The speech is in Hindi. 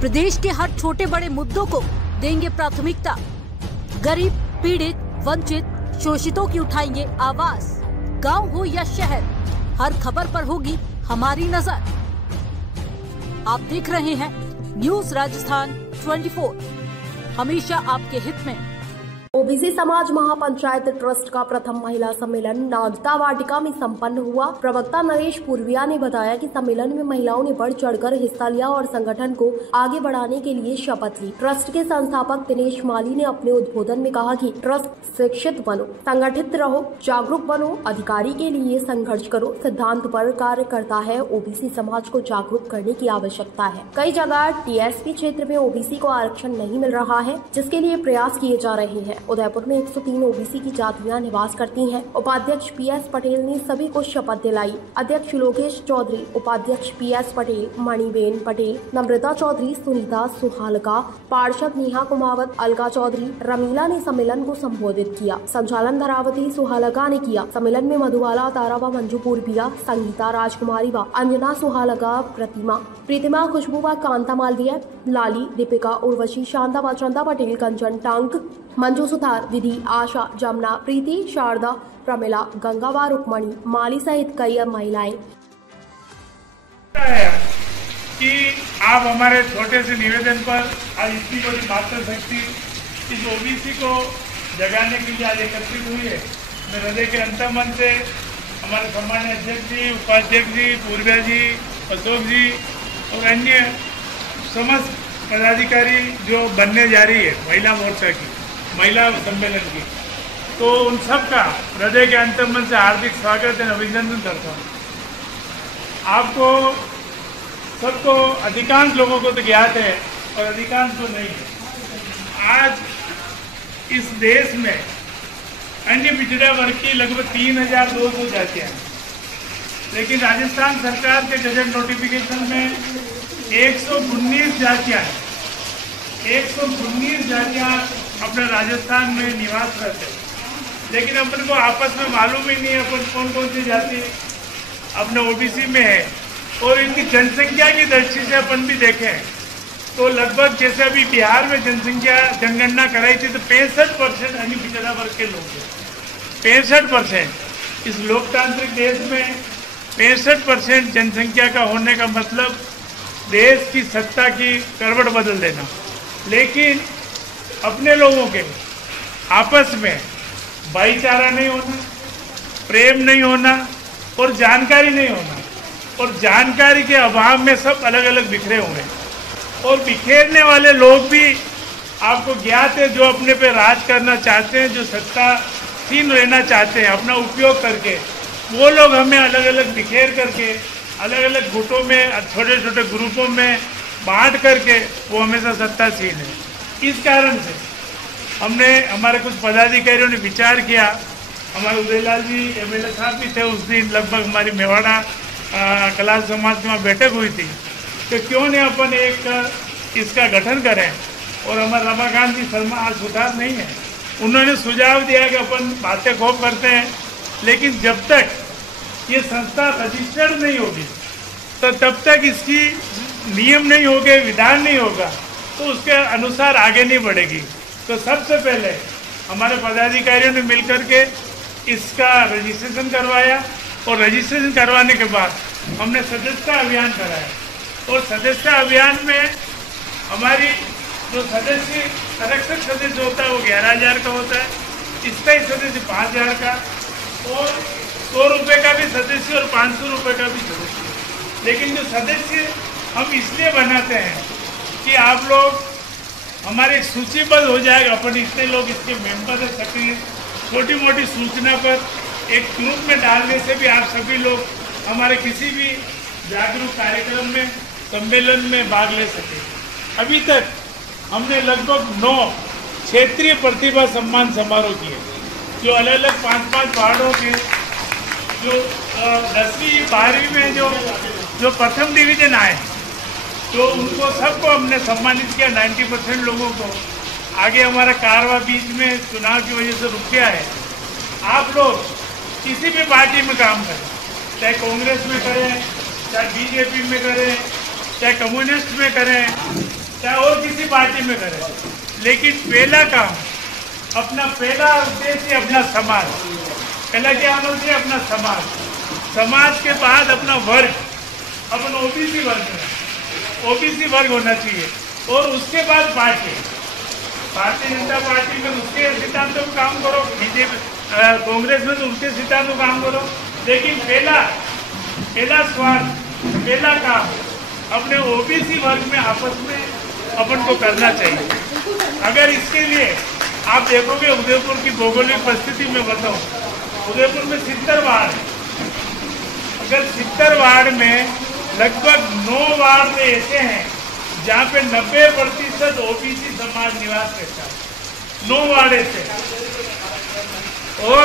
प्रदेश के हर छोटे बड़े मुद्दों को देंगे प्राथमिकता। गरीब, पीड़ित, वंचित, शोषितों की उठाएंगे आवाज। गांव हो या शहर, हर खबर पर होगी हमारी नजर। आप देख रहे हैं न्यूज राजस्थान 24, हमेशा आपके हित में। ओबीसी समाज महापंचायत ट्रस्ट का प्रथम महिला सम्मेलन नागदा वाटिका में संपन्न हुआ। प्रवक्ता नरेश पूर्विया ने बताया कि सम्मेलन में महिलाओं ने बढ़ चढ़कर हिस्सा लिया और संगठन को आगे बढ़ाने के लिए शपथ ली। ट्रस्ट के संस्थापक दिनेश माली ने अपने उद्बोधन में कहा कि ट्रस्ट शिक्षित बनो, संगठित रहो, जागरूक बनो, अधिकारी के लिए संघर्ष करो सिद्धांत पर कार्य करता है। ओबीसी समाज को जागरूक करने की आवश्यकता है। कई जगह टीएसपी क्षेत्र में ओबीसी को आरक्षण नहीं मिल रहा है, जिसके लिए प्रयास किए जा रहे हैं। उदयपुर में 103 ओबीसी की जातियां निवास करती हैं। उपाध्यक्ष पीएस पटेल ने सभी को शपथ दिलाई। अध्यक्ष लोकेश चौधरी, उपाध्यक्ष पीएस पटेल, मणिबेन पटेल, नम्रता चौधरी, सुनीता सुहालका, पार्षद नेहा कुमावत, अलका चौधरी, रमीला ने सम्मेलन को संबोधित किया। संचालन धरावती सुहालका ने किया। सम्मेलन में मधुबाला ताराबा, मंजू पूर्विया, संगीता राजकुमारी व अंजना सुहालका, प्रीतिमा खुशबू, कांता मालवीय, लाली, दीपिका, उर्वशी, शांता व चंदा पटेल, कंचन टांग, मंजू सुथार, विधि, आशा, जमुना, प्रीति, शारदा, प्रमिला, गंगा व रुक्मणी, माली सहित कई महिलाएं। कि आप हमारे छोटे से निवेदन पर आज इतनी बड़ी मातृशक्ति इस ओबीसी को जगाने के लिए आज एकत्रित हुई है। मैं हृदय के अंतर्मन से हमारे सम्मानीय अध्यक्ष जी, उपाध्यक्ष जी, पूर्विया जी, अशोक जी और अन्य समस्त पदाधिकारी जो बनने जा रही है महिला मोर्चा की, महिला सम्मेलन की, तो उन सब का हृदय के अंतर्मन से हार्दिक स्वागत और अभिनंदन करता हूँ। आपको सबको, अधिकांश लोगों को तो ज्ञात है और अधिकांश को नहीं है। आज इस देश में अन्य पिछड़ा वर्ग की लगभग 3200 जातियाँ हैं, लेकिन राजस्थान सरकार के गजट नोटिफिकेशन में 119 जातियाँ हैं। 119 जातियाँ अपने राजस्थान में निवास करते हैं, लेकिन अपन को आपस में मालूम ही नहीं है अपन कौन कौन सी जाति अपने ओबीसी में है। और इनकी जनसंख्या की दृष्टि से अपन भी देखें तो लगभग जैसे अभी बिहार में जनसंख्या जनगणना कराई थी तो 65% अन्य पिछड़ा वर्ग के लोग हैं। 65% इस लोकतांत्रिक देश में 65% जनसंख्या का होने का मतलब देश की सत्ता की करवट बदल देना। लेकिन अपने लोगों के आपस में भाईचारा नहीं होना, प्रेम नहीं होना और जानकारी नहीं होना, और जानकारी के अभाव में सब अलग अलग बिखरे हुए हैं। और बिखेरने वाले लोग भी आपको ज्ञात है, जो अपने पे राज करना चाहते हैं, जो सत्तासीन रहना चाहते हैं अपना उपयोग करके, वो लोग हमें अलग अलग बिखेर करके अलग अलग गुटों में, छोटे छोटे ग्रुपों में बांट करके वो हमेशा सत्तासीन है। इस कारण से हमने, हमारे कुछ पदाधिकारियों ने विचार किया, हमारे उदयलाल जी एमएलए साहब भी थे उस दिन, लगभग हमारी मेवाड़ा कला समाज की वहाँ बैठक हुई थी, तो क्यों नहीं अपन एक इसका गठन करें। और हमारे रमाकांत जी शर्मा आज सुधार नहीं है, उन्होंने सुझाव दिया कि अपन बातें खूब करते हैं, लेकिन जब तक ये संस्था रजिस्टर्ड नहीं होगी तो तब तक इसकी नियम नहीं होंगे, विधान नहीं होगा, तो उसके अनुसार आगे नहीं बढ़ेगी। तो सबसे पहले हमारे पदाधिकारियों ने मिलकर के इसका रजिस्ट्रेशन करवाया, और रजिस्ट्रेशन करवाने के बाद हमने सदस्यता अभियान कराया। और सदस्यता अभियान में हमारी जो सदस्य संरक्षक सदस्य होता है वो 11,000 का होता है, स्थायी सदस्य 5,000 का, और 100 रुपये का भी सदस्य और 500 रुपये का भी सदस्य। लेकिन जो सदस्य हम इसलिए बनाते हैं कि आप लोग हमारे सूचीबद्ध हो जाएगा, अपन इतने लोग इसके मेंबर है सक्रिय, छोटी मोटी सूचना पर एक ग्रुप में डालने से भी आप सभी लोग हमारे किसी भी जागरूक कार्यक्रम में, सम्मेलन में भाग ले सके। अभी तक हमने लगभग 9 क्षेत्रीय प्रतिभा सम्मान समारोह किए, जो अलग अलग 5-5 पहाड़ों के, जो 10वीं 12वीं में जो प्रथम डिवीजन आए, तो उनको सबको हमने सम्मानित किया। 90% लोगों को। आगे हमारा कारवा बीच में चुनाव की वजह से रुक गया है। आप लोग किसी भी पार्टी में काम करें, चाहे कांग्रेस में करें, चाहे बीजेपी में करें, चाहे कम्युनिस्ट में करें, चाहे और किसी पार्टी में करें, लेकिन पहला काम, अपना पहला उद्देश्य अपना समाज, पहला क्या होना चाहिए? अपना समाज, समाज के बाद अपना वर्ग, अपन ओबीसी वर्ग में ओबीसी वर्ग होना चाहिए, और उसके बाद पार्टी, भारतीय जनता पार्टी में उसके सिद्धांतों पर काम करो, बीजेपी कांग्रेस में तो उसके सिद्धांतों पर काम करो, लेकिन पहला स्वार्थ, पहला काम अपने ओबीसी वर्ग में आपस में अपन को करना चाहिए। अगर इसके लिए आप देखोगे उदयपुर की भौगोलिक परिस्थिति में बताऊं, उदयपुर में 70 वार्ड, अगर 70 वार्ड में लगभग 9 वार्ड ऐसे हैं जहाँ पे 90% ओबीसी समाज निवास करता है, 9 वार्ड ऐसे, और